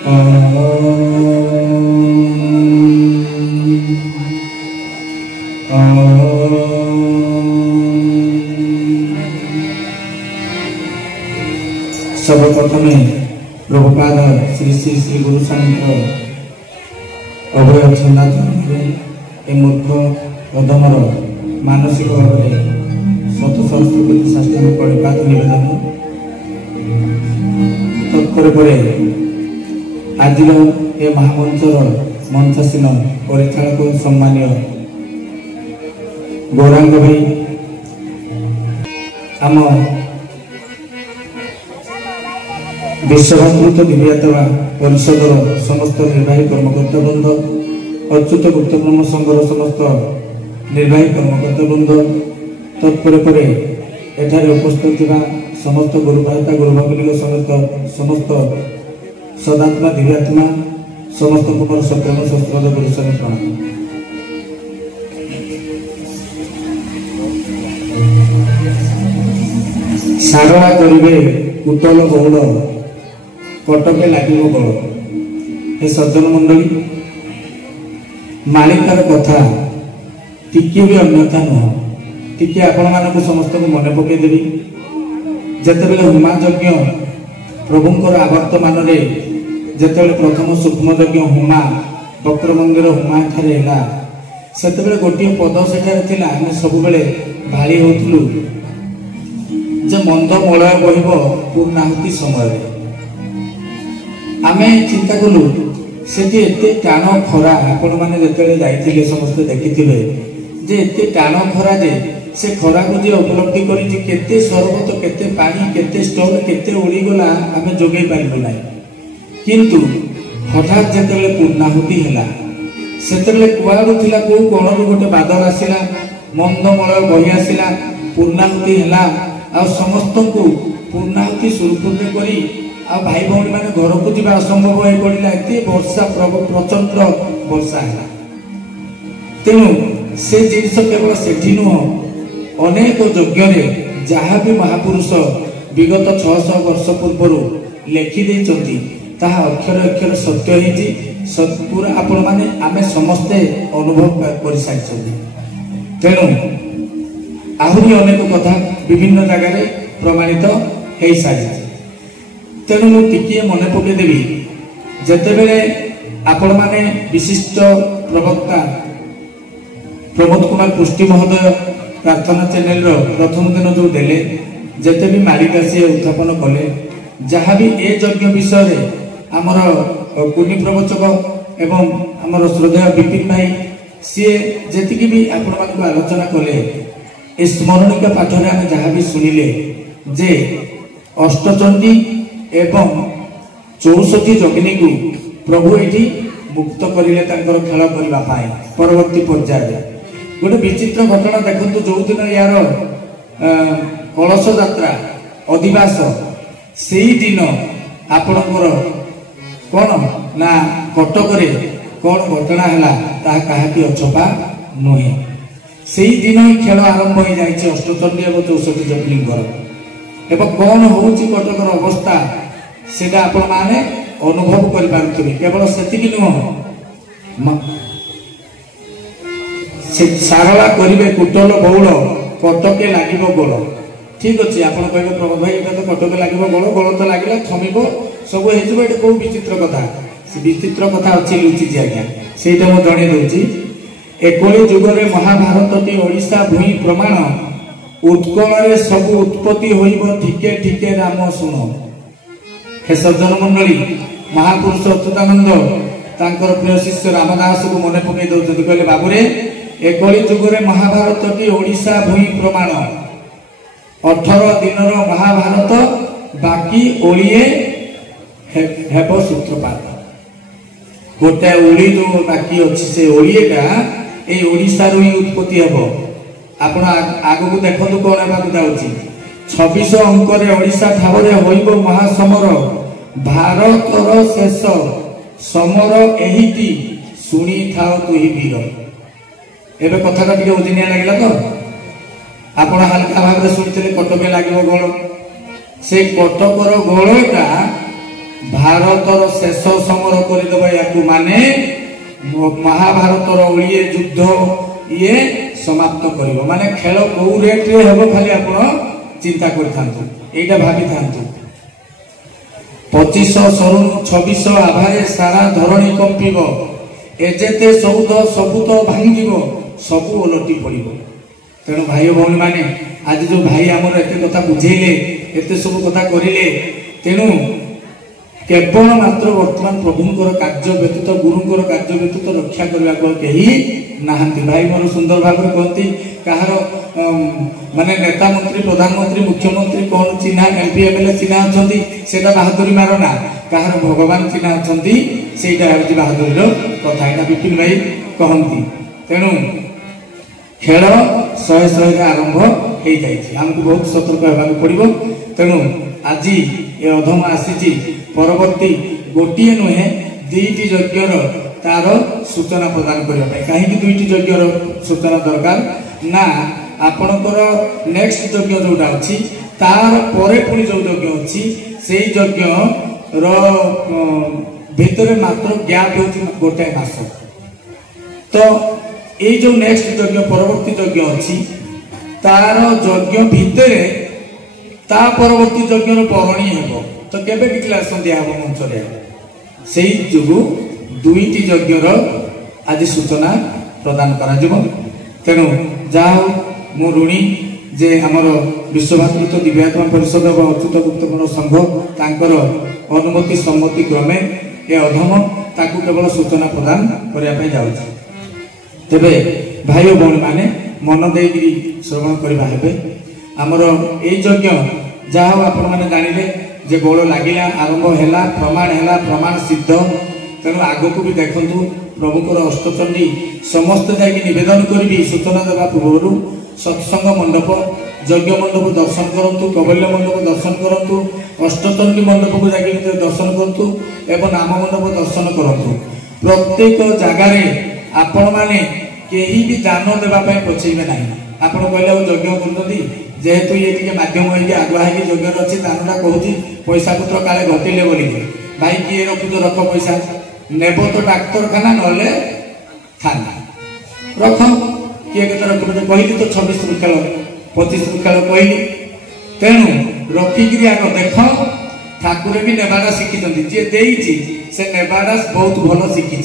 सर्वप्रथमे प्रभुपाद श्री श्री श्री गुरु स्वामी अभय छंदा मूर्ख अधमर मानसिक भाव शत संस्कृति शास्त्र प्रणिपात निवेदन तत्पर आज ए महामंचर मंचासीन परिचालक सम्मानीय गौरांग भाई आम विश्वभातृत्व दिव्यात्मा परिषदर समस्त निर्वाही कर्मकर्ता वृंद अच्युत गुप्त ब्रह्म संघर समस्त निर्वाही कर्मकर्ता वृंद तत्पर एठारे उपस्थित समस्त गुरुभ्राता गुरुभगिनी समेत समस्त सदात्मा दिव्यात्मा समस्त मोर सप्रेम संस्कृत गुरुसने प्रणाम। सारला करिवे कुटल बहुल कटके लगे बल हे सज्जन मंडली मालिकार कथा टिके भी अन्यथा नुह टिके आपण मानक समस्त को मन पकईदेवी जितेबाला हुमा यज्ञ प्रभुंर आवर्त मान जिते प्रथम सूक्ष्म यज्ञ हुमा वक्र मंदिर हुमा है से गोटे पद सेठार आम सब भाड़ी होलु जे मंद मलय बहिब पूर्णाहुति समय आमे चिंता कलु से एते टाण खरा आपण मैंने जिते जाइए समस्ते देखिथिबे जे एते टाण खरा जे से खरा को जे उपलब्धि करी केते सरबत केते पानी केते स्टोल केते उड़ीगला आमे जोगै पारिलु ना किंतु हठात जिते पूर्णाहुति हैला सेतेले कुआडू थिला को कोणरू गोटे बादल आसिला मंदमलय बही आसिला पूर्णाहुति हैला आ समस्त को पूर्णाहुति सुरखुरे करी आ भाई भौणी मैंने घर को जीवा असंभव हो पड़ा एत वर्षा प्रचंड वर्षा है तेणु से जिनस केवल सेठी नुह अनेक यज्ञ जहाँ भी महापुरुष विगत 600 वर्ष पूर्व लिखिदे अक्षर अक्षर सत्य हो पूरा आपण मैंने आम समस्ते अनुभव कर सारी तेणु आहरी अनेक कथा विभिन्न जगह प्रमाणित हो सारी तेणु मुझे मन पकईदेवी जितेबले आपण मैंने विशिष्ट प्रवक्ता प्रमोद कुमार पुष्टि महोदय प्रार्थना चैनल प्रथम दिन जो देले जिते भी मालिका सी उत्थापन कले जहाँ भी ए यज्ञ विषय आमर कुनी प्रवचक एवं आमर श्रद्धेय विपिन भाई सी जी भी आपण मान आलोचना कले स्मरणिका पाठ में आम जहाँ भी शुणिले जे अष्टचंडी एवं 64 जगिनी को प्रभु ये मुक्त करें खेल करने परवर्ती पर्याय गोटे विचित्र घटना देखते जो दिन यार कलश यात्रा अधिवास से दिन आपणकर कौन ना कटक कौन घटना है कहा अछपा नुहे से ही दिन ही खेल आरंभ हो जाए अष्टचंडी और 64 जगिनी एवं कौन हूँ कटकर अवस्था से आपण मैंने अनुभव करें केवल से नुह सारला करेंगे कुटल बौल कटके लगे गोल ठीक अच्छे आप प्रभु भाई ये तो कटके लगे गोल गोल तो लगे थमिब सब हो कौ विचित्र कथा विचित्र कथा अच्छी लुचि आज्ञा से मुझे दूसरी एकली जुगरे महाभारत टी ओडिशा भूई प्रमाण उत्कल सब उत्पत्ति होइब ठीके ठीके राम शुण हे सज्जन मंडली महापुरुष अच्युतानंद तांकर प्रिय शिष्य रामदास को मन पकई दौरान कहले बाबूरे एकली जुगरे महाभारत टी ओडिशा भूई प्रमाण 18 दिन महाभारत बाकी ओलिए हेब सूत्रपात गोटे ओली जो बाकी अच्छी से ओलिएटा ये ओडिशा ही उत्पत्ति हेब आपण आग को देखो कौन होगा जाऊँगी 26 अंक ओडिशा ठावरे होइब महासमर भारतर शेष समर एहिटी शुणी थाओ तुही वीर एबे कथा टिके उदिनिया लगिला तो आपण हल्का भाव शुणी कटके लगे गोल से कटकर गोलटा ଭାରତର ଶେଷ ସମର କରିଦେବା ୟାକୁ ମାନେ महाभारतर ओलिए युद्ध ये समाप्त करिवो माने खेल को रेट रे हेबो खाली आपण चिंता करथांतु एटा भाबी थांतु 2500 सरुण 2600 आभारे सारा धरणी कंपिबो एजेते सबुत भांगिबो सबु ओलटी पड़िबो तेणु भाई भौणी माने आज जो भाई हमर एते कथा बुझेले एते सब कथा करिले तेणु केवल मात्र वर्तमान प्रभुंकर कार्य व्यतीत गुरुंकर कार्य व्यतीत रक्षा करने को कहीं नहांती भाई मोर सुंदर भाव कहती कहार माने नेता मंत्री प्रधानमंत्री मुख्यमंत्री कौन चिन्हा एमपी एमएलए चिन्हा अच्छा से बहादुरी मार ना कहार भगवान चिन्हा अच्छा से बहादुरी कथा यहाँ विपिन भाई कहती तेणु खेल शहे शहे आरंभ हो जाए आमको बहुत सतर्क होगा पड़ो तेणु आज ये अधम आसी परवर्ती गोटे नुहे दुईटी यज्ञर तार सूचना प्रदान करने कहीं दुईटी यज्ञर सूचना दरकार ना आपणकर नेक्स्ट यज्ञ जोटा अच्छी तार परे पुणी जो यज्ञ अच्छी से यज्ञ भितर मात्र गैप हो गोटाए मास तो ये जो नेक्स्ट यज्ञ परवर्ती यज्ञ अच्छी तार यज्ञ भितर ता परवर्ती यज्ञर बरणी हेब तो केबे डिक्लेरेशन दिया हम मंच रे सेही जुगु दुईटी यज्ञर आज सूचना प्रदान करा जिवो तेणु जाओ मु ऋणी जे हमर विश्वभातृत्व दिव्यात्मा परिषद व अच्युत गुप्तमन संघ तांकर अनुमति सम्मति क्रमे ए अधम ताकू केवल सूचना प्रदान करिया पे जाउछ तेबे भाई भौणी माने मन देई श्रवण करबा हेबे हमर ए यज्ञ जाओ आपण माने जानिले जे गोल लगिला आरंभ हैला प्रमाण सिद्ध तेणु आग को भी देखु प्रभुकर अष्टचंडी समस्त जाकि निवेदन करी सूचना देवा पूर्व सत्संग मंडप यज्ञ मंडप दर्शन करंतु कबल्य मंडप दर्शन करंतु अष्टचंडी मंडप को जाकि दर्शन करंतु एवं नाम मंडप दर्शन करंतु प्रत्येक जगार आपण माने केही भी दान देवा पछेबे नहीं आपण कहले यज्ञ करते जेहेतु ये टिके माध्यम होइके आगुआ है यज्ञ अच्छी दानटा कहूँ पैसा पत्र काले घटिले बोली भाई किए रखुच रख पैसा नेब तो डाक्तरखाना नले थाना रख किए के रख कहली तो 26 रुपया 25 रुपया कहली तेणु रखिकी आग देख ठाकुर भी नेबाटा शिखी जी देती से नेबाटा बहुत भल शिखी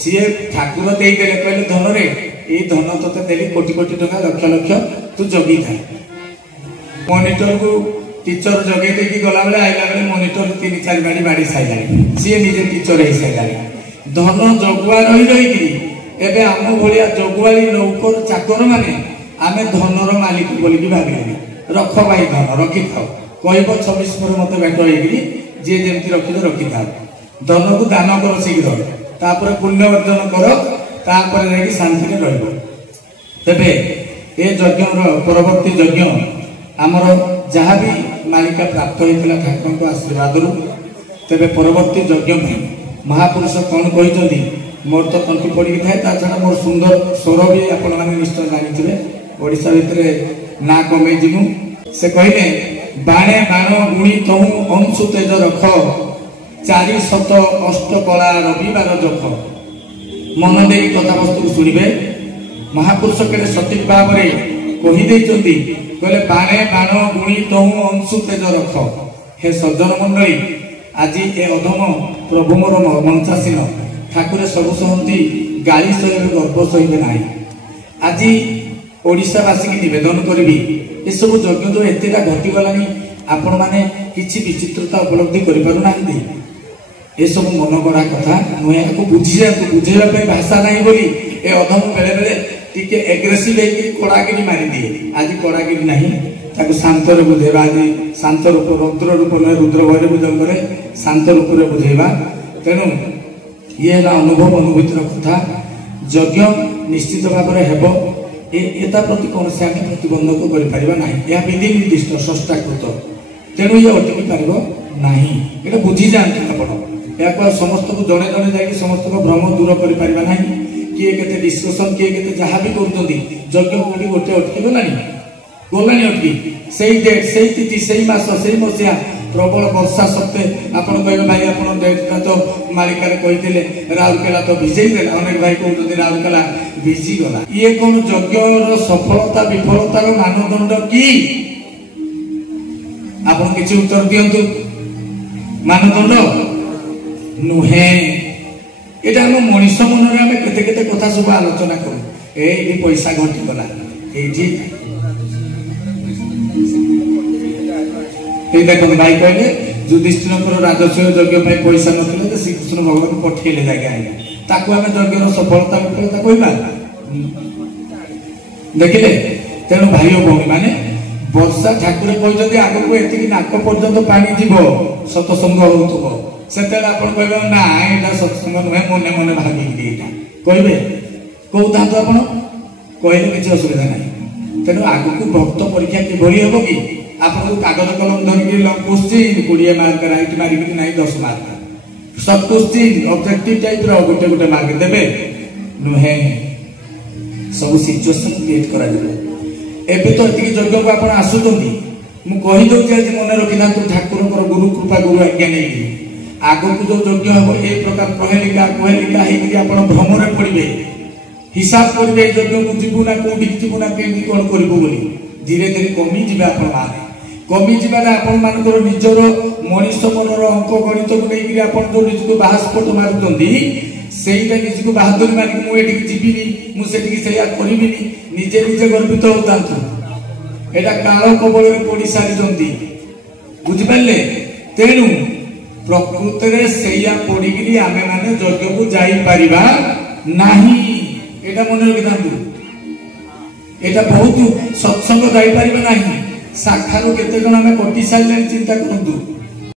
सी ठाकुर देदेले कहले धन रे ये धन तोते देली कोटी कोटी टका लक्ष लक्ष तू जगी था मॉनिटर को टीचर जगे देखी गला बेले आइला बेले मॉनिटर 3-4 गाड़ी बाड़ी साइला सी निजे टीचर हे साइला धन जगुआ रही एबे आम भलिया जगुआली नौकर चाकर माने आमे धनर मालिक बोली की भाबिले रख भाई धन रखी थाओ कहब 26 पर मते भेट होइगिरी जे जेमती रखी था धन को दान कर शीघ्र तापर पुण्य अर्जन कर तापर जाकि शांति रे रहबो तेबे ए यज्ञर परवर्ती यज्ञ आमर जहाँ भी मालिका प्राप्त होता ठाकुर को आशीर्वाद तेरे परवर्ती यज्ञ में महापुरुष कौन कहते मोर तो तंतु पड़ी थाए ता छड़ा मोर सुंदर स्वर भी आपण मैंने निश्चय जानी ओडिशा भितर ना कमे जीवु से कहले बाणे बाण गुणी तहु अंशु तेज रख 400 अष्टकला रविवार जख मन दे कथा वस्तु शुणवे महापुरुष के सठिक भाव में कहीदे कहले बाणे बाण गुणी तहु अंशु तेज रख हे सज्जन मंडली आज ए अधम प्रभु मोर मंचासीन ठाकुर सब सहती गाली सहे गर्व सहे ना आज ओडिशावासी की निवेदन करी ये सब यज्ञ जो एतेटा घटीगला आपण मैंने किसी विचित्रता उपलब्धि करना ये सब मन गढ़ा कथा नुहे बुझेगा भाषा ना बोली ए अधम बेले बेले टिके एग्रेसिव कड़ागिरी मारी दिए आज कड़ागिरी नहीं ताको शांत बुझेबा शांत रूप रुद्र रूप नुहे रुद्र भैर जंगल शांत रूप में बुझेबा तेणु ये अनुभव अनुभूतिर कथा यज्ञ निश्चित भाव में हेब एता प्रति कौन से आम प्रतिबंधक करना यह विधि निर्दिष्ट षष्ठाकृत तेणु ये अटकी पार ना ये बुझी जाती आप समस्त को जड़े जड़े जा समस्त भ्रम दूर कर किए केते डिस्कशन किए केते जहाँ भी करूँ यज्ञ कोटी गोटे अटकी गलानी अटकी से डेट से तिथि से मास से मसीहा प्रबल वर्षा सत्ते आपण कहबे भाई आपण डेटा तो मालिका रे कहिथिले राउरकेला तो भिजै देला अनेक भाई कहउछथि राउरकेला भिजी गला ये कोन यज्ञर सफलता विफलतार मानदंड की आपण किछि उत्तर दियंतु मानदंड नुहे एटा हम मनुष्य मन रे हम केते केते कथा सब आलोचना करू एई पैसा घटी गला एठी देखो भाई कहले युधिष्ठिर राजस्व यज्ञ पैसा नथिले तो श्रीकृष्ण भगवान पठेले जाके आए ताकू आम यज्ञर सफलता विफलता कहबा देखिले तेणु भाई और भौणी माने वर्षा ठाकुर कहते आग को एति नाक पर्यंत पानी जीव सतसंग होतुब सेते आपण कहबे ना एटा सत्संग नुहे मने मने भागी एटा कहबे कहता तो आपण कहले किछि असुविधा नाही तेणु आग को भक्त परीक्षा किभली हेबो कि आपको कागज कलम धरिकी लॉन्ग क्वेश्चन 20 मार्क राइट मारिकी नहीं 10 मार्क सब क्वेश्चन ऑब्जेक्टिव टाइप रो गोटे गोटे मार्क देबे नुहे सब सिचुएशन क्रिएट करा दिबे एबे तो एति जगह को आपण आसुतोंती मु कहि दउ जे मन रखिना तो ठाकुर कर गुरु कृपा गुरु आज्ञा नै आगो को जो यज्ञ हो ए प्रकार कहेलिका हे कि आपण भ्रम रे पड़िबे हिसाब करबे यज्ञ को जीवु ना कोठी जीवु ना केंती कोन करबो बोली धीरे धीरे कमी जिबे आपण माने कमी जीवारे आपण मानकर निजर मनुष्य मनर अंक गणित को लेकिन आपण जो निजको बाहास्पट मारुतंदी सेइटा निजको बहादुरी मानिक मु एठी जीविनी मु सेठी सेया करिबिनी निजे निजे गर्वित होतांतु एटा काल कबल रे पड़ी सारिजंती बुझि पाले तेनु प्रकृति रे सेया पड़ीगिरी आमे माने यज्ञ को जाई परिबा नाही एटा मन रखितांतु एटा बहुत सत्संग जाई परिबा नाही शाखारू केते जण आमे कोटी साइलेंट चिंता करंतु